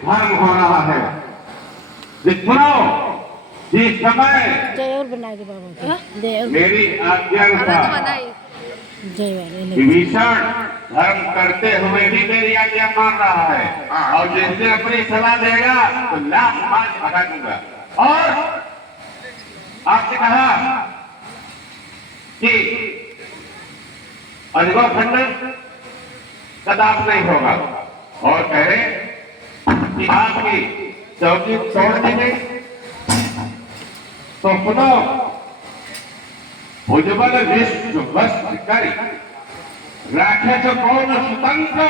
धर्म हो रहा है। सुनो, जिस समय जय और बना के बाबा जय और मेरी आज्ञानुसार विभीषण धर्म करते हुए भी मेरी आज्ञा मान रहा है, और जिसने अपनी सलाह देगा तो लाख मार भगा दूंगा। और आपसे कहा कि अजगो खंडन कदाप नहीं होगा, और कह रहे कि आपकी चौकी तोड़ दी गई। तो सुनो, उज्ज्वल विश्व वस्त्र करी राखे तो कौन सुतंत्र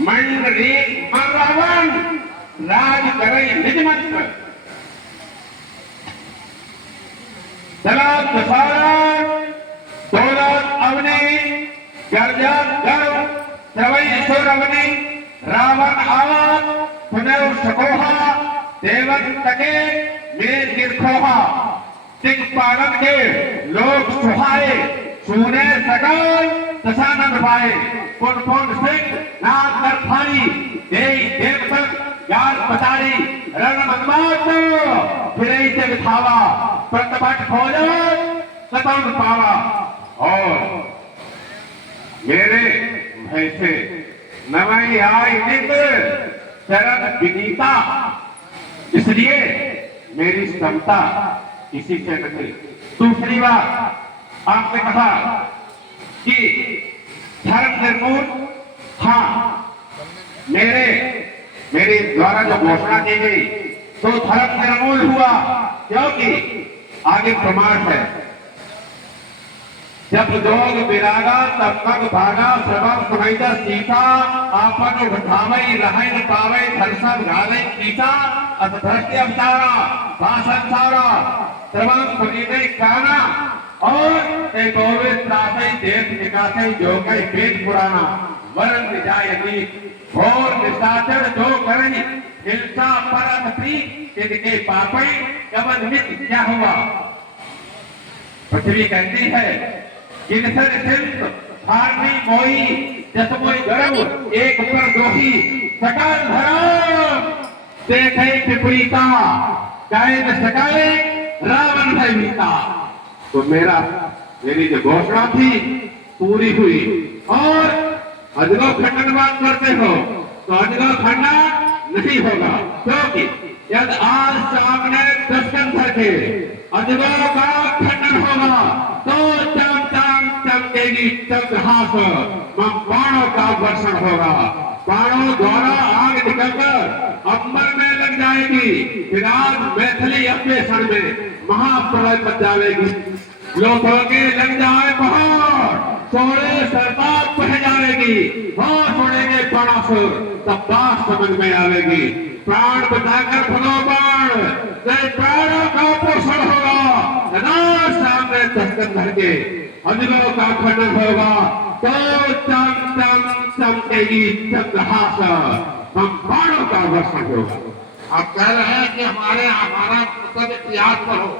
मंडली रावण राज करे निज मंत्र। दलात दशहरा दौलत अवनी गर्जा गर्व त्रवई सुर अवनी रावण आवन पुनः सकोहा देवन तके मेर गिरखोहा सिंह पालन के लोग सुहाए सुने सकल दशानंद पाए पुन पुन सिंह नाग नरफारी देव तक यार पतारी रण मनमात फिरे से बिठावा प्रतिपट भोजन सतन पावा। और मेरे भैसे नवई आई नित चरण विनीता, इसलिए मेरी क्षमता किसी से नहीं। दूसरी बात, आपने कहा कि धर्म निर्मूल, हाँ, मेरे द्वारा जो घोषणा की गई तो धर्म निर्मूल हुआ, क्योंकि आगे प्रमाण है। जब जोग विरागा तब तक भागा प्रभव सुनैदा सीता आपन उठावई रहन पावे धरसब घाले सीता अत धरती अवतारा भाषण सारा तमाम सुनीते काना और एक गोवे त्रासई देश निकासे जो कई वेद पुराना वरण निजायती और निशाचर जो करें हिंसा परम प्रीत इनके पापई कवन मित क्या हुआ। पृथ्वी कहती है किनसर सिंध भारती मोई जसमोई गर्व एक पर दोही सकल धर्म देखे विपरीता कहे न सकाए रावण भयभीता। तो मेरी जो घोषणा थी पूरी हुई। और अजगो खंडन बात करते हो तो अजगो खंडन नहीं होगा, क्योंकि यदि आज सामने 10 कंधर के अजगो का खंडन होगा तो चमकेगी चंद्रहास बाणों का वर्षण होगा। बाणों द्वारा आग निकलकर अंबर में लग जाएगी, फिर आज मैथिली अपने क्षण में महाप्रलय बच जाएगी। लोगों के लग जाए पहाड़ सोने सरताप बह जाएगी, हाँ छोड़ेंगे बाणासुर तब बात समझ में आएगी। प्राण बचाकर भलो बाण प्राणों का पोषण होगा, सामने 10 कंधर के अजगरों का खंडन होगा तो चमकेगी चंद्रहास हम बाणों का वर्षण होगा। आप कह रहे हैं कि हमारा मतलब इतिहास पर हो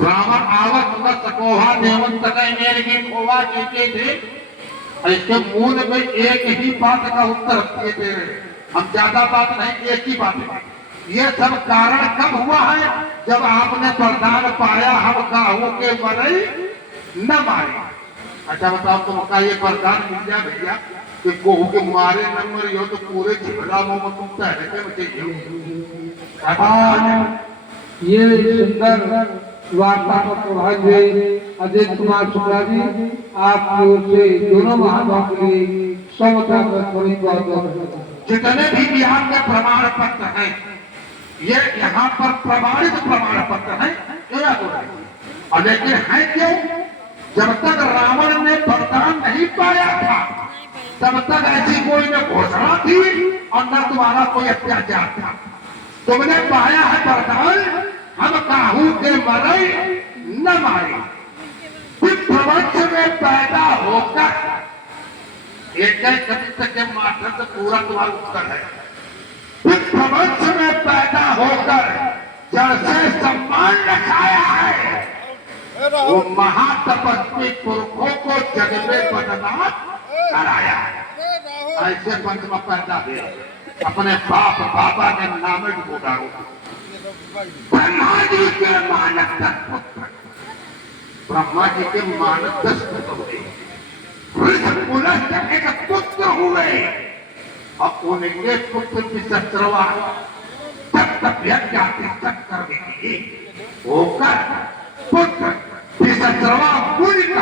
रावण आवत मतलब सकोहा देवन तक मेरे की खोवा जीते थे। इसके मूल में एक ही बात का उत्तर दे रहे हैं, हम ज्यादा बात नहीं, एक ही बात है। ये सब कारण कब हुआ है जब आपने वरदान पाया हम काहू के मरई न मारे। अच्छा बताओ तुमका ये वरदान मिल जाए भैया कि कोहू के मारे न मरी हो तो पूरे झगड़ा मुंह में तुम तहलके में चाहिए। ये सुंदर वार्ता को प्रभावित हुए अजय कुमार शुक्ला जी आपकी ओर से दोनों महाभाग के लिए समता में थोड़ी बहुत जितने भी बिहार के प्रमाण पत्र हैं ये यहाँ पर प्रमाणित प्रमाण पत्र हैं, और लेकिन है क्यों? जब तक रावण ने वरदान नहीं पाया था तब तक ऐसी कोई न घोषणा थी और न तुम्हारा कोई अत्याचार था। तुमने पाया है वरदान हम काहू के मरे न मारे। विप्रवंश में पैदा होकर एक कविता के माध्यम से पूरा तुम्हारा उत्तर है। विप्रवंश में पैदा होकर जड़ से सम्मान रखाया है, वो महातपस्वी पुरखों को जग में बदनाम कराया है। ऐसे पंच में पैदा हुआ अपने बाप बाबा के नाम को डालो। ब्रह्मा जी के मानस 10 पुत्र, ब्रह्मा जी के मानस 10 पुत्र हुए, पुलस्त्य के पुत्र हुए और उनके पुत्र पिसत्रवा तब तक यज्ञ कर देंगे होकर पुत्र पिसत्रवा पुत्र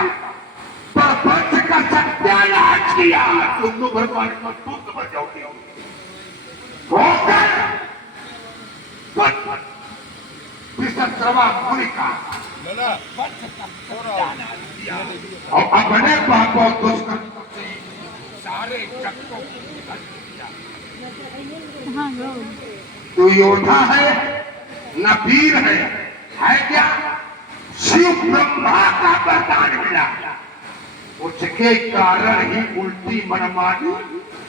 पर वंश का सत्यानाश किया। तुम लोग भगवान का पुत्र बन जाओगे होकर पुत्र पिसत्रवा पुत्र वंश का सत्यानाश किया और अपने पापों दुष्कर्म से सारे जग को तो योद्धा है न वीर है क्या? शिव ब्रह्मा का वरदान मिला, उसके कारण ही उल्टी मनमानी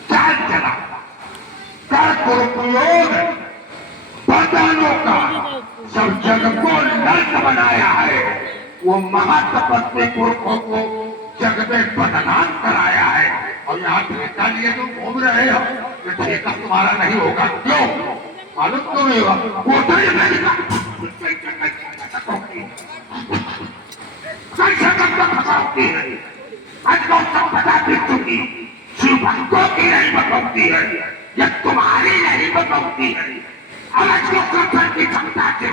चाल चला, कर दुरुपयोग वरदानों का सब जग को नर्क बनाया है। वो महातपस्वी पुरुषों को जग में बदनाम कराया है और यहाँ ठेका लिए तुम घूम रहे हो, ये ठेका तुम्हारा नहीं होगा। क्यों मालूम क्यों नहीं होगा? वो तो ये नहीं फंसाती है, आज को सब पता भी चुकी, शिव भक्तों की नहीं बतौती है, ये तुम्हारी नहीं बतौती है। अब आज को कृष्ण की क्षमता से,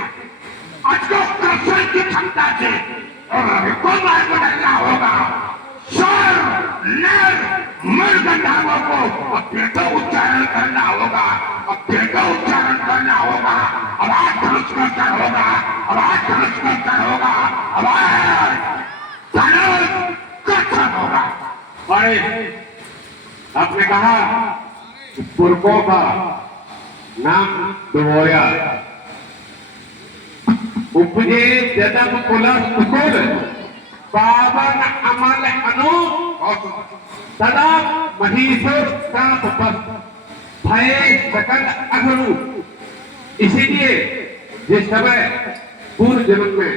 आज को कृष्ण की क्षमता से और को मार्ग बदलना होगा। स्वर नर मर्गंधाओं को अपने तो उच्चारण करना होगा, अपने तो उच्चारण करना होगा, आवाज धनुष करता होगा, आवाज धनुष करता होगा, आवाज धनुष करता होगा। बड़े आपने कहा पुरखों का नाम दुबोया, उपजे जदम कुलस कुल पावन अमल अनु सदा महीश्वर का तपस भय सकल अघनु। इसीलिए जिस समय पूर्व जन्म में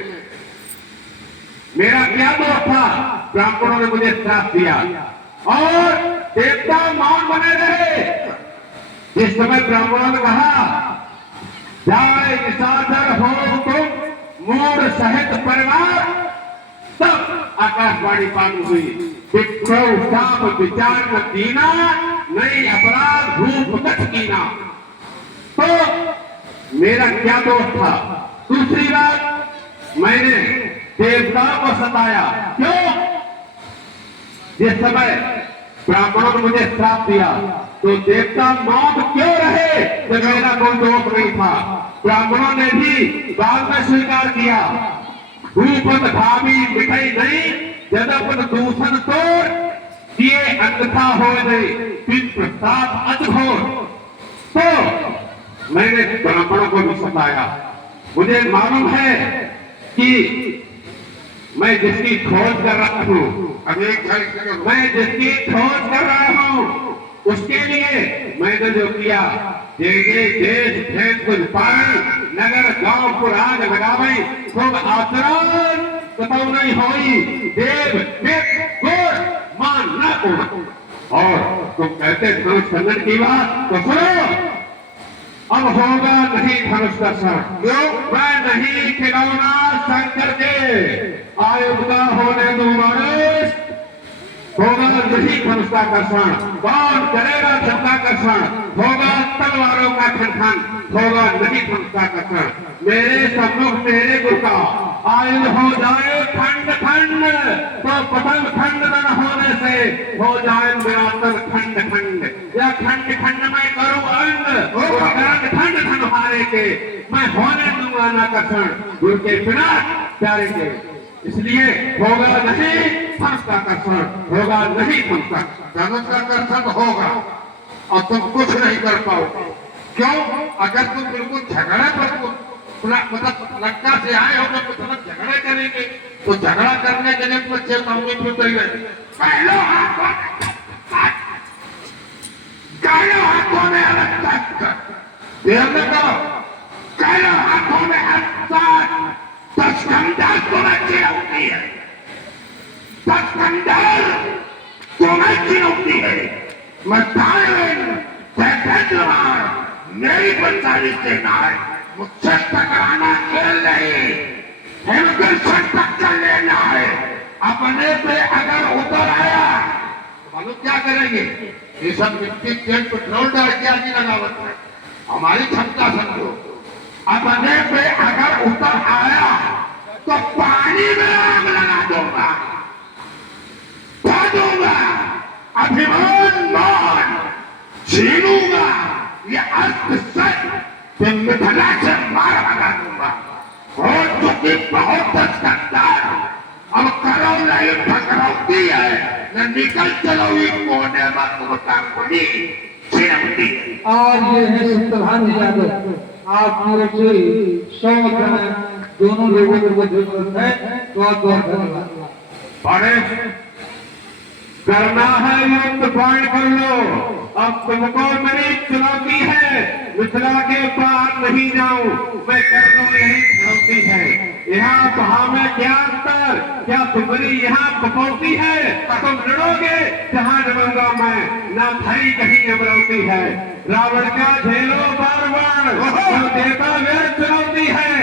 मेरा क्या दोष था, ब्राह्मणों ने मुझे श्राप दिया और देवता मौन बने रहे। जिस समय ब्राह्मणों ने कहा जाए निशाचर हो तुम मूड सहित परिवार, तब आकाशवाणी पालू हुई विक्रम साप विचार न कीना, नहीं अपराध रूप कथ कीना। तो मेरा क्या दोष था? दूसरी बात, मैंने देवताओं को सताया। क्यों? जिस समय ब्राह्मणों ने मुझे श्राप दिया तो देवता मौन क्यों रहे जब मेरा कोई दोष नहीं था? ब्राह्मणों ने भी बाद में स्वीकार किया, रूपन भावी मिठाई नहीं जदपन दूषण तोड़ दिए अन्यथा हो नहीं प्रसाद अजघोर। तो मैंने ब्राह्मणों को भी सताया। मुझे मालूम है कि मैं जिसकी खोज कर रहा हूँ, मैं जिसकी खोज कर रहा हूँ उसके लिए मैंने जो किया, जैसे देश भेद कुछ पाई नगर गांव पुराण लगावे खूब आचरण कतौ नहीं होई देव मान न को। और तुम कहते धनुष खंडन की बात तो सुनो, अब होगा नहीं धनुष दर्शन। क्यों? मैं नहीं खिलौना शंकर के आयुधा होने दो मनुष्य, होगा नहीं धनुष का कर्षण। कौन करेगा धनुष कर्षण? होगा तलवारों का खनखन, होगा नहीं धनुष का कर्षण। मेरे सम्मुख मेरे गुरु का आयुध हो जाए खंड खंड, तो प्रथम खंड न होने से हो जाए मेरा तन खंड खंड। या खंड खंड में करूं अंग, खंड खंड हारे के मैं होने दूंगा ना कर्षण, गुरु के बिना प्यारे के। इसलिए होगा नहीं धनुष का कर्षण, होगा नहीं धनुष का। धनुष का कर्षण होगा और तुम कुछ नहीं कर पाओगे। क्यों? अगर तुम बिल्कुल झगड़े पर मतलब लंका से आए हो तो तुरंत झगड़े करेंगे, तो झगड़ा करने के लिए तुम चेतावनी क्यों करेंगे? पहले हाथों में अलग हाथों में दस्कंदर तुम्हें चिरौती है, दस्कंदर तुम्हें चिरौती है। मैं मेरी पंचायत सेना है, मुझसे टकराना खेल नहीं, हिमगिर टक्कर लेना है। अपने पे अगर उतर आया तो मालूम क्या करेंगे? ये सब मिट्टी तेल पेट्रोल डाल के आगे लगावत है, हमारी क्षमता समझो। अपने पे अगर उतर आया तो पानी में आग लगा दूंगा, दूंगा, अभिमान मान छीनूंगा, ये अर्थ सच मिथला से मार लगा दूंगा। हो चुकी बहुत दस्तरदार, अब करो नहीं ठकरौती है, न निकल चलो कोने में तुमको छिड़कती। और ये है सत्यभान यादव, आप लोगों से 100 दोनों लोगों को मदद है। बहुत बहुत धन्यवाद। बड़े करना है युद्ध बाण कर लो, अब तुमको मेरी चुनौती है, मिथिला के पार नहीं जाऊं मैं, कर लो यही चुनौती है। यहाँ कहा में क्या अंतर, क्या तुम्हारी यहाँ कपौती है? तुम लड़ोगे जहाँ लड़ूंगा मैं, ना भाई कहीं अमरौती है। रावण का झेलो बार बार, जो देता वह चुनौती है,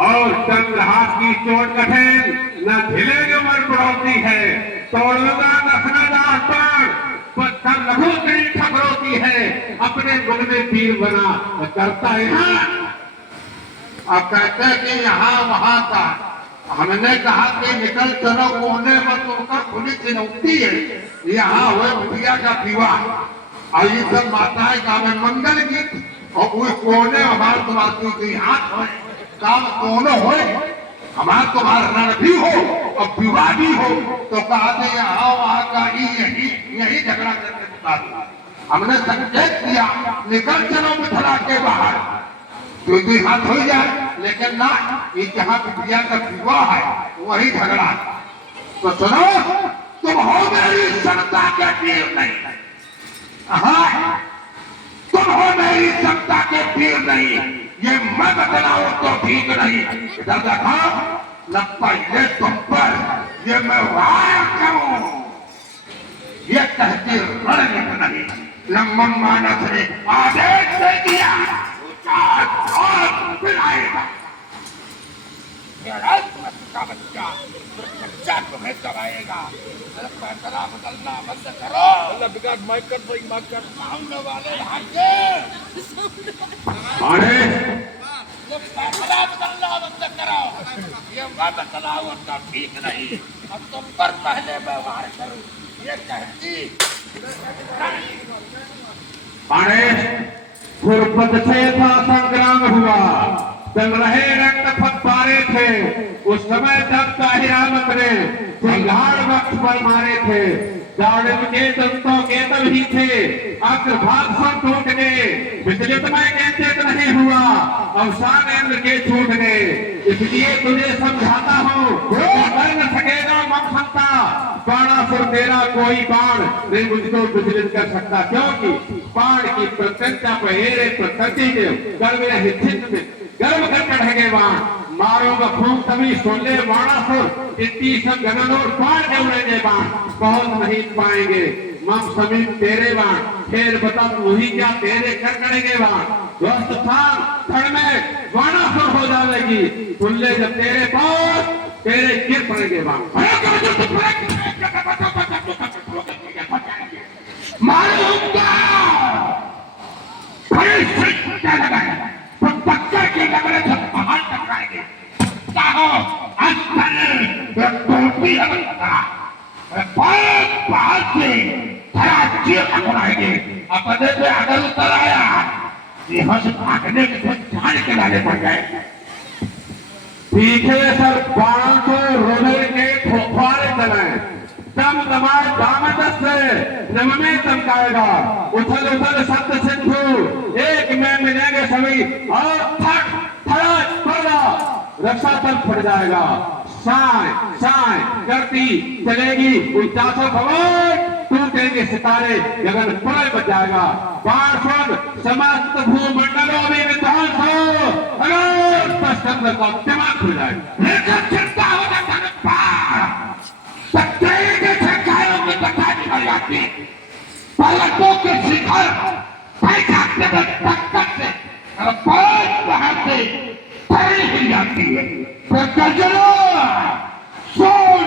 और चंद्रहास की चोट कठिन न झेलेगे मर बढ़ोती है। तोड़ूंगा नखना पर लघु कहीं ठकरोती है, अपने मुख में तीर बना करता है। अब कहते हैं कि यहाँ वहां का, हमने कहा कि निकल चलो कोने में, तुमका खुली चुनौती है। यहाँ हुए मुखिया का विवाह और ये सब माताएं गावे मंगल गीत, और कोई कोने हमारे तुम्हारे हाथ हो काम दोनों हो, हमारा तुम्हारा रण भी हो और विवाह भी हो, तो कहते यहाँ वहां का यही झगड़ा करके बता दूंगा। हमने संकेत दिया निकल चलो मिथिला के बाहर, कोई हाथ हो जाए, लेकिन ना, ये जहाँ बिटिया का विवाह है वही झगड़ा। तो सुनो, तुम हो मेरी क्षमता के वीर नहीं, हाँ तुम हो मेरी क्षमता के वीर नहीं, ये मैं बतलाऊं तो ठीक नहीं। इधर देखो, न पहले तुम पर ये मैं वार करूं, ये कहती रणनीति नहीं, लंबन मानस ने आदेश दे दिया पिलाएगा। बच्चा तुम्हें कराएगा, फैसला बदलना बंद करो। सामने वाले फैसला बदलना बंद करो, ये मैं बतलाऊं तो ठीक नहीं, अब तुम पर पहले मैं वार करूं, ये कहती। खुरपत से था संग्राम हुआ, चल रहे रक्त फटकारे थे, उस समय जब ताहिरामत ने सिंघाड़ वक्त पर मारे थे, जालिम के दंतों के तल ही थे, अग्रभाग सब टूट गए, विचलित में कैंचित नहीं हुआ, अवसान इंद्र के छूट गए। इसलिए तुझे समझाता हूँ, कर न सकेगा ममता, बाणासुर तेरा कोई बाण नहीं मुझको विचलित कर सकता, क्योंकि बाण की प्रत्यंता पहेरे प्रकृति के गर्भ हित में गर्भ कर चढ़ेगे बाण, मारोगा खून तभी सोले बाणासुर, इतनी सब गगनों बाण के उड़ेंगे बाण, बहुत नहीं पाएंगे मम समीप तेरे बाण, फिर बता वही क्या तेरे कर करेंगे बाण, दोस्त स्थान क्षण में बाणासुर हो जाएगी, फुल्ले जब तेरे पास तेरे गिर पड़ेंगे बाण। मारूंगा पत्थर के लगने से पहाड़ टकराएंगे, चाहो पहाड़ से टकराएंगे। अपने से अगर उतर आया, यहाँ से भागने के जान के डाले पड़ गए। पीछे सर बाण को रोने के खोखवारे चलाए, दम दमाए दामदस से नम में चमकाएगा, उछल उछल सत्य सिंधु एक में मिलेंगे सभी, और फट फट पड़ेगा रक्षा तल फट जाएगा, साए साए करती चलेगी उचासों खबर, टूटेंगे सितारे गगन प्रलय बच जाएगा, बाण स्वर्ग समस्त भूमंडलों में विध्वंस हो, अगर चंद्र का दिमाग खुल जाएगा। लेकिन चिंता होगा पहले पर्वतों के शिखर पैसा के टक्कर से बहुत बाहर से फैल ही जाती है। पर गजरो, सोन,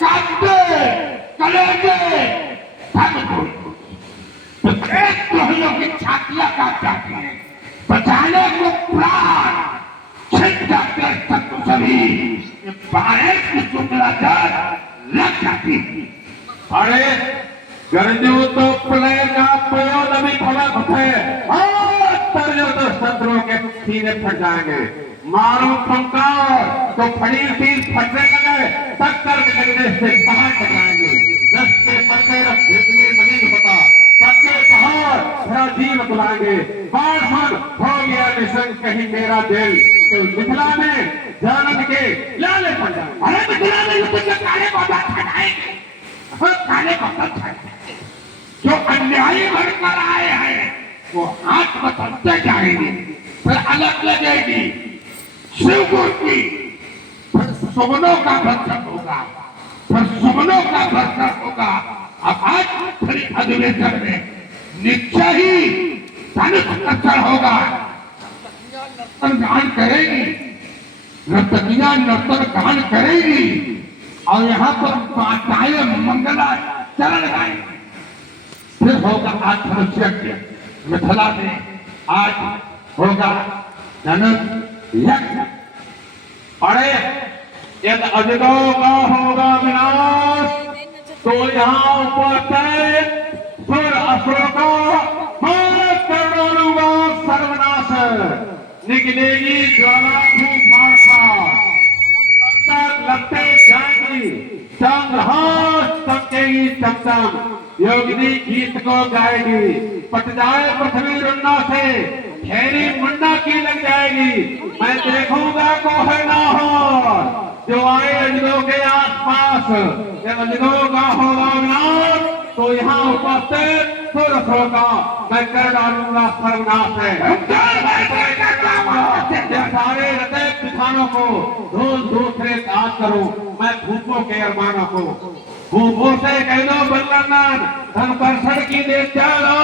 कांटे, कलेजे, धन को तो एक द्रोहियों की छातियां काट जाती है, बचाने को प्राण छिप जाते हैं तत्व सभी बारिश की शुक्लाचार लग जाती है। अरे गरजू तो प्रलय का प्रयोग अभी फलक है और तरजो तो शत्रुओं के सीने फट जाएंगे। मारो फंकार तो फड़ी तीर फटने लगे, टक्कर के लगने से बाहर टकराएंगे। रस्ते पड़ते रस्ते बनी होता पक्के पहाड़ भरा जीव बुलाएंगे। बाढ़ हो गया निसंग कहीं मेरा दिल, तो मिथिला में जानन के लाले पड़ जाए। अरे मिथिला में युद्ध के काले बाबा छटाएंगे, काले बाबा छटाएंगे। जो अन्यायी बनकर आए हैं वो हाथ बदलते जाएंगे, फिर अलग लगेगी शिवगुरु की, फिर सुमनों का भक्षण होगा, फिर सुमनों का भक्षण होगा। अब आज फिर अधिवेशन में निश्चय ही धनुष कचर होगा। नर्तन गान करेगी, नर्तकियां नर्तन गान करेगी और यहाँ पर माताएं मंगला चरण गाएंगी। फिर होगा आज धनुष्यज्ञ मिथिला में, आज होगा धनुष यज्ञ। अरे यदि अजगो का होगा विनाश तो यहाँ उपस्थित सुर असुरों का मार कर डालूंगा सर्वनाश। निकलेगी ज्वाला तूफान तक लगते जाएगी चंद्रहास चमकेगी चमचम। योगिनी गीत को गाएगी, पट जाए पृथ्वी रुन्ना से घेरी मुंडा की लग जाएगी। मैं देखूंगा को है ना हो जो आए अजगों के आसपास। जब अजगों का होगा विनाश तो यहाँ उपस्थित सुरस होगा, मैं कर डालूंगा सर्वनाश है। सारे हृदय किसानों को धूल दूसरे काज करूं, मैं भूपों के अरमानों को भूपों से कह दो बल्लनान धन कर्षण की दे चलो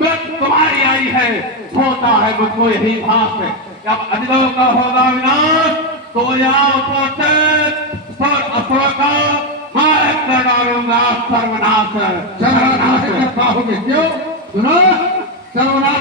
मृत तुम्हारी आई है। होता है मुझको यही भास है, जब अजगों का होगा विनाश तो यहाँ उपस्थित असुरों का मैं कर डालूंगा सर्वनाश। सर्वनाश करता हूँ क्यों सुनो, सर्वनाश